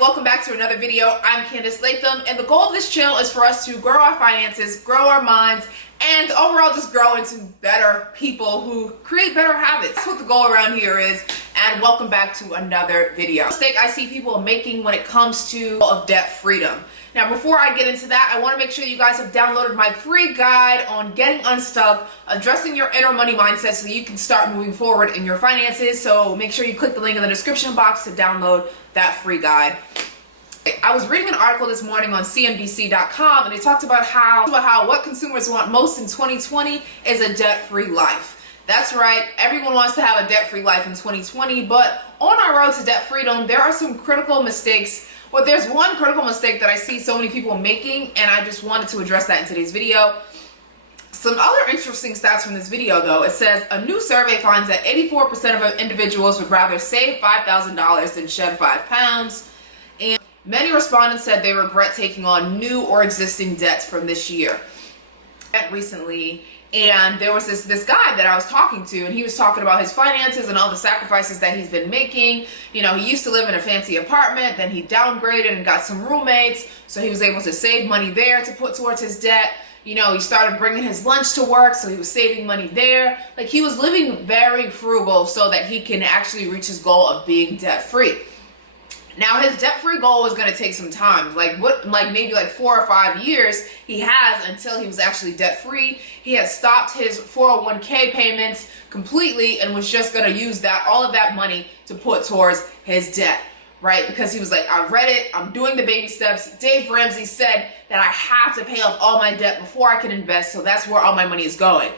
welcome back to another video. I'm Candice Latham, and the goal of this channel is for us to grow our finances, grow our minds, and overall just grow into better people who create better habits. That's what the goal around here is, and welcome back to another video. Mistake I see people making when it comes to debt freedom. Now, before I get into that, I want to make sure that you guys have downloaded my free guide on getting unstuck, addressing your inner money mindset so that you can start moving forward in your finances. So make sure you click the link in the description box to download that free guide. I was reading an article this morning on CNBC.com, and they talked about how what consumers want most in 2020 is a debt-free life. That's right, everyone wants to have a debt-free life in 2020, but on our road to debt freedom, there are some critical mistakes. Well, there's one critical mistake that I see so many people making, and I just wanted to address that in today's video. Some other interesting stats from this video, though. It says a new survey finds that 84% of individuals would rather save $5,000 than shed 5 pounds. And many respondents said they regret taking on new or existing debts from this year. Recently, and there was this guy that I was talking to, and he was talking about his finances and all the sacrifices that he's been making. You know, he used to live in a fancy apartment, then he downgraded and got some roommates, so he was able to save money there to put towards his debt. You know, he started bringing his lunch to work, so he was saving money there. Like, he was living very frugal so that he can actually reach his goal of being debt-free. Now, his debt-free goal was going to take some time, maybe 4 or 5 years he has until he was actually debt-free. He had stopped his 401k payments completely and was just going to use all of that money to put towards his debt, right? Because he was like, I read it, I'm doing the baby steps. Dave Ramsey said that I have to pay off all my debt before I can invest, so that's where all my money is going.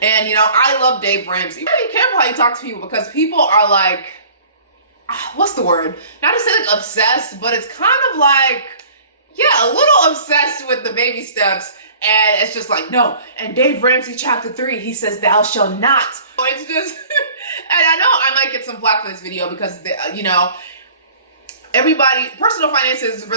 And, you know, I love Dave Ramsey. Be careful how you talk to people, because people are like, what's the word? Not to say like obsessed, but it's kind of like, yeah, a little obsessed with the baby steps. And it's just like, no. And Dave Ramsey chapter 3, he says, thou shalt not. It's just, and I know I might get some flack for this video because, you know, personal finances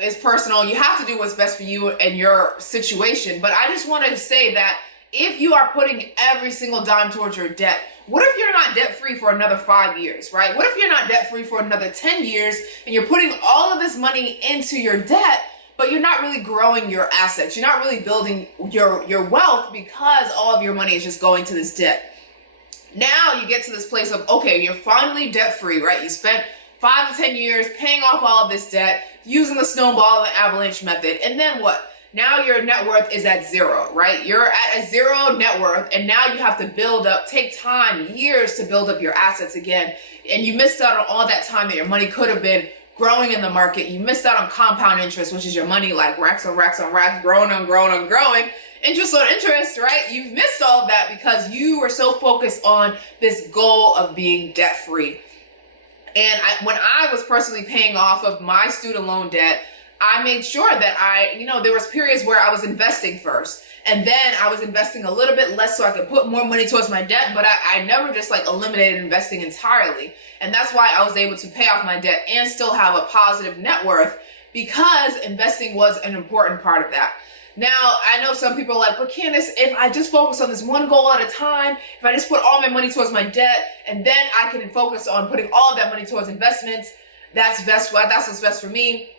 is personal. You have to do what's best for you and your situation. But I just want to say that if you are putting every single dime towards your debt, what if you're not debt-free for another 5 years, right? What if you're not debt-free for another 10 years and you're putting all of this money into your debt, but you're not really growing your assets? You're not really building your wealth because all of your money is just going to this debt. Now you get to this place of, okay, you're finally debt-free, right? You spent 5 to 10 years paying off all of this debt, using the snowball and the avalanche method, and then what? Now your net worth is at zero, right? You're at a zero net worth, and now you have to take time, years to build up your assets again. And you missed out on all that time that your money could have been growing in the market. You missed out on compound interest, which is your money like racks on racks on racks, growing on growing on growing. Interest on interest, right? You've missed all of that because you were so focused on this goal of being debt-free. And when I was personally paying off of my student loan debt, I made sure that there was periods where I was investing first, and then I was investing a little bit less so I could put more money towards my debt, but I never just eliminated investing entirely. And that's why I was able to pay off my debt and still have a positive net worth, because investing was an important part of that. Now, I know some people are like, but Candice, if I just focus on this one goal at a time, if I just put all my money towards my debt, and then I can focus on putting all of that money towards investments, that's what's best for me.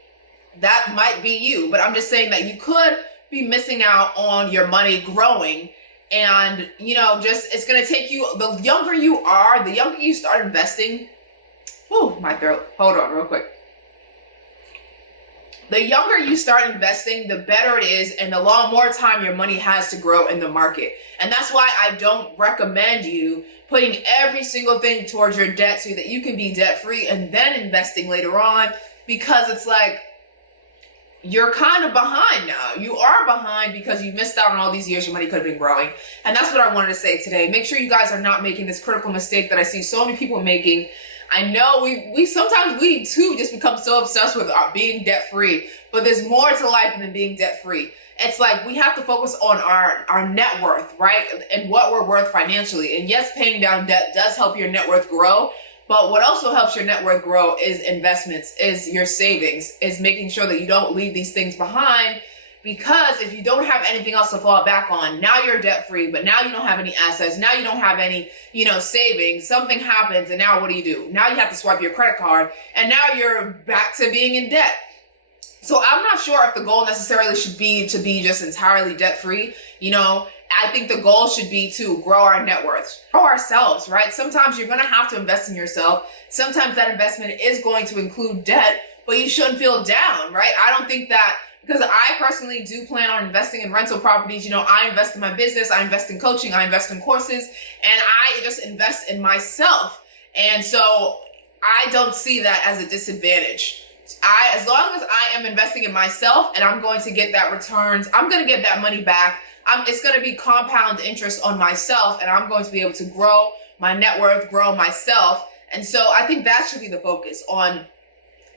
That might be you, but I'm just saying that you could be missing out on your money growing. And, it's going to take you, the younger you are, the younger you start investing. Whew, my throat. Hold on real quick. The younger you start investing, the better it is, and the more time your money has to grow in the market. And that's why I don't recommend you putting every single thing towards your debt so that you can be debt-free and then investing later on, because it's like, you're kind of behind now. You are behind because you missed out on all these years your money could have been growing. And that's what I wanted to say today. Make sure you guys are not making this critical mistake that I see so many people making. I know we sometimes too just become so obsessed with being debt-free, but there's more to life than being debt-free. It's like we have to focus on our net worth, right? And what we're worth financially. And yes, paying down debt does help your net worth grow. But what also helps your net worth grow is investments, is your savings, is making sure that you don't leave these things behind Because if you don't have anything else to fall back on, now you're debt free, but now you don't have any assets. Now you don't have any, savings. Something happens, and now what do? Now you have to swipe your credit card, and now you're back to being in debt. So I'm not sure if the goal necessarily should be to be just entirely debt free. I think the goal should be to grow our net worth, grow ourselves, right? Sometimes you're going to have to invest in yourself. Sometimes that investment is going to include debt, but you shouldn't feel down, right? I don't think that, because I personally do plan on investing in rental properties. I invest in my business, I invest in coaching, I invest in courses, and I just invest in myself. And so I don't see that as a disadvantage. As long as I am investing in myself and I'm going to get that returns, I'm going to get that money back. It's going to be compound interest on myself, and I'm going to be able to grow my net worth, grow myself. And so I think that should be the focus, on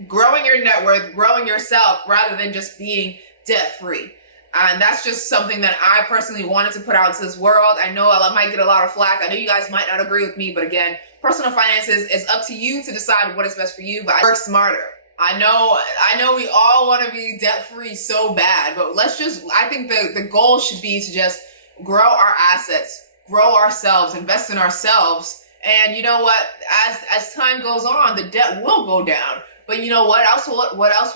growing your net worth, growing yourself, rather than just being debt free. And that's just something that I personally wanted to put out into this world. I know I might get a lot of flack. I know you guys might not agree with me, but again, personal finances is up to you to decide what is best for you, but work smarter. I know we all want to be debt free so bad, but I think the goal should be to just grow our assets, grow ourselves, invest in ourselves. And you know what? As time goes on, the debt will go down. But you know what else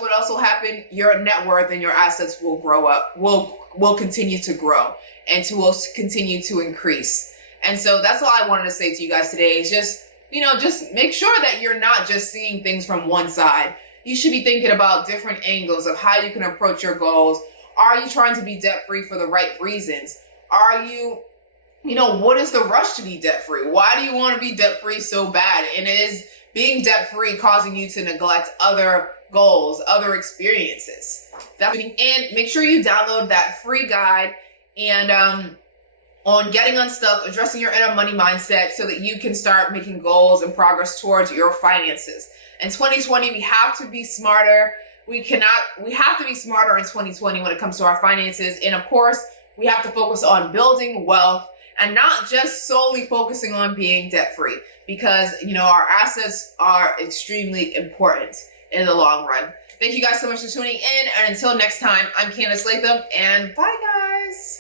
would also happen? Your net worth and your assets will grow up, will continue to grow, and will continue to increase. And so that's all I wanted to say to you guys today, is just make sure that you're not just seeing things from one side. You should be thinking about different angles of how you can approach your goals. Are you trying to be debt free for the right reasons? Are you, what is the rush to be debt free? Why do you want to be debt free so bad? And is being debt free causing you to neglect other goals, other experiences? And make sure you download that free guide and on getting unstuck, addressing your inner money mindset, so that you can start making goals and progress towards your finances. In 2020, we have to be smarter. We have to be smarter in 2020 when it comes to our finances. And of course, we have to focus on building wealth and not just solely focusing on being debt free, because, our assets are extremely important in the long run. Thank you guys so much for tuning in. And until next time, I'm Candice Latham, and bye guys.